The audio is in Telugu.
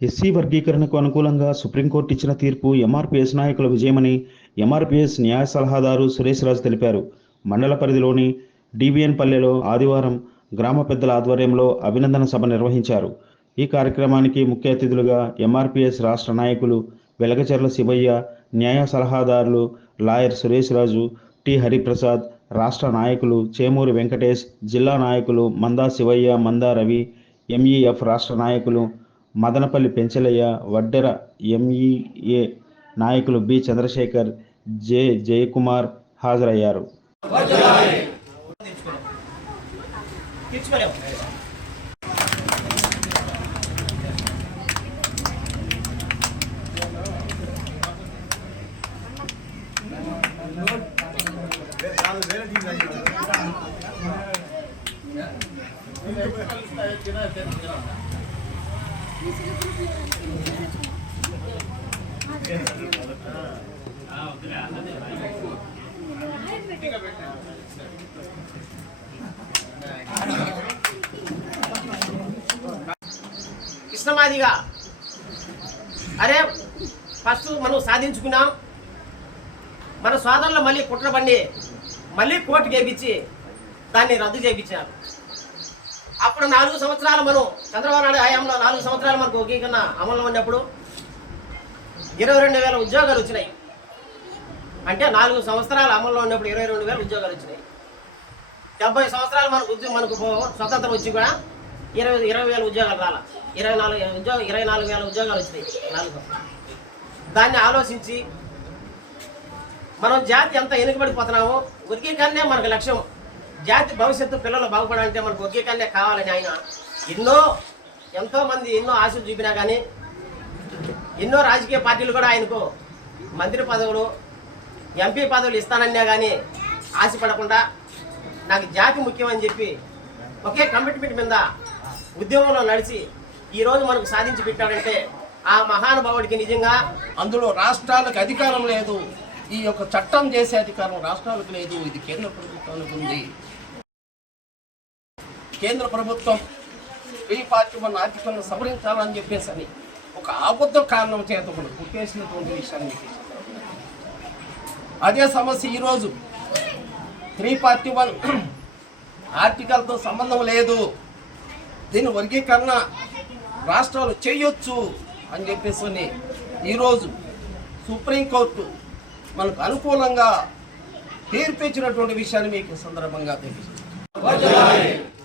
ఎస్సీ వర్గీకరణకు అనుకూలంగా సుప్రీంకోర్టు ఇచ్చిన తీర్పు ఎంఆర్పీఎస్ నాయకుల విజయమని ఎంఆర్పిఎస్ న్యాయ సలహాదారు సురేష్ రాజు తెలిపారు. మండల పరిధిలోని డివిఎన్ పల్లెలో ఆదివారం గ్రామ పెద్దల ఆధ్వర్యంలో అభినందన సభ నిర్వహించారు. ఈ కార్యక్రమానికి ముఖ్య అతిథులుగా ఎంఆర్పిఎస్ రాష్ట్ర నాయకులు వెలగచర్ల శివయ్య న్యాయ సలహాదారులు లాయర్ సురేష్ రాజు టి హరిప్రసాద్ రాష్ట్ర నాయకులు చేమూరి వెంకటేష్ జిల్లా నాయకులు మందా శివయ్య మందా రవి ఎంఈఎఫ్ రాష్ట్ర నాయకులు మదనపల్లి పెంచలయ్య వడ్డెర ఎంఈఏ నాయకులు బి. చంద్రశేఖర్ జె. జయకుమార్ హాజరయ్యారు. కృష్ణమాదిగా. అరే ఫస్ట్ మనం సాధించుకున్నాం. మన సోదరులు మళ్ళీ కుట్రబండి మళ్ళీ కోర్టు చేపించి దాన్ని రద్దు చేయించారు అప్పుడు నాలుగు సంవత్సరాలు మనం చంద్రబాబు నాయుడు హయాంలో నాలుగు సంవత్సరాలు మనకు ఒకేకన్నా అమలు ఉన్నప్పుడు ఇరవై రెండు వేల ఉద్యోగాలు వచ్చినాయి. అంటే నాలుగు సంవత్సరాలు అమల్లో ఉన్నప్పుడు ఇరవై రెండు వేల ఉద్యోగాలు వచ్చినాయి. డెబ్బై సంవత్సరాలు మనకు ఉద్యోగం మనకు స్వతంత్రం వచ్చి కూడా ఇరవై ఇరవై వేల ఉద్యోగాలు రాల. ఇరవై నాలుగు ఉద్యోగ ఇరవై నాలుగు వేల ఉద్యోగాలు వచ్చినాయి నాలుగు. దాన్ని ఆలోచించి మనం జాతి ఎంత వెనుకబడిపోతున్నామో వర్గీకరణే మనకు లక్ష్యం. జాతి భవిష్యత్తు పిల్లలు బాగుపడాలంటే మనకు వర్గీకరణే కావాలని ఆయన. ఎన్నో ఎంతో మంది ఎన్నో ఆశలు చూపినా కానీ ఎన్నో రాజకీయ పార్టీలు కూడా ఆయనకు మంత్రి పదవులు ఎంపీ పదవులు ఇస్తానన్నా కానీ ఆశపడకుండా నాకు జాతి ముఖ్యమని చెప్పి ఒకే కమిట్మెంట్ మీద ఉద్యమంలో నడిచి ఈరోజు మనకు సాధించి పెట్టాడంటే ఆ మహానుభావుడికి నిజంగా అందులో రాష్ట్రాలకు అధికారం లేదు. ఈ యొక్క చట్టం చేసే అధికారం రాష్ట్రాలకు లేదు. ఇది కేంద్ర ప్రభుత్వానికి ఉంది. కేంద్ర ప్రభుత్వం ఈ పార్టీ మన ఆర్థికంగా సవరించాలని చెప్పేసి అని ఒక ఆబద్ధ కారణం చేత కూడా పుట్టేసినటువంటి విషయాన్ని అదే సమస్య ఈరోజు త్రీ పార్టీ వన్ ఆర్టికల్తో సంబంధం లేదు. దీని వర్గీకరణ రాష్ట్రాలు చేయొచ్చు అని చెప్పేసి అని ఈరోజు సుప్రీంకోర్టు మనకు అనుకూలంగా తీర్పు ఇచ్చినటువంటి విషయాన్ని మీకు సందర్భంగా తెలియజేస్తాను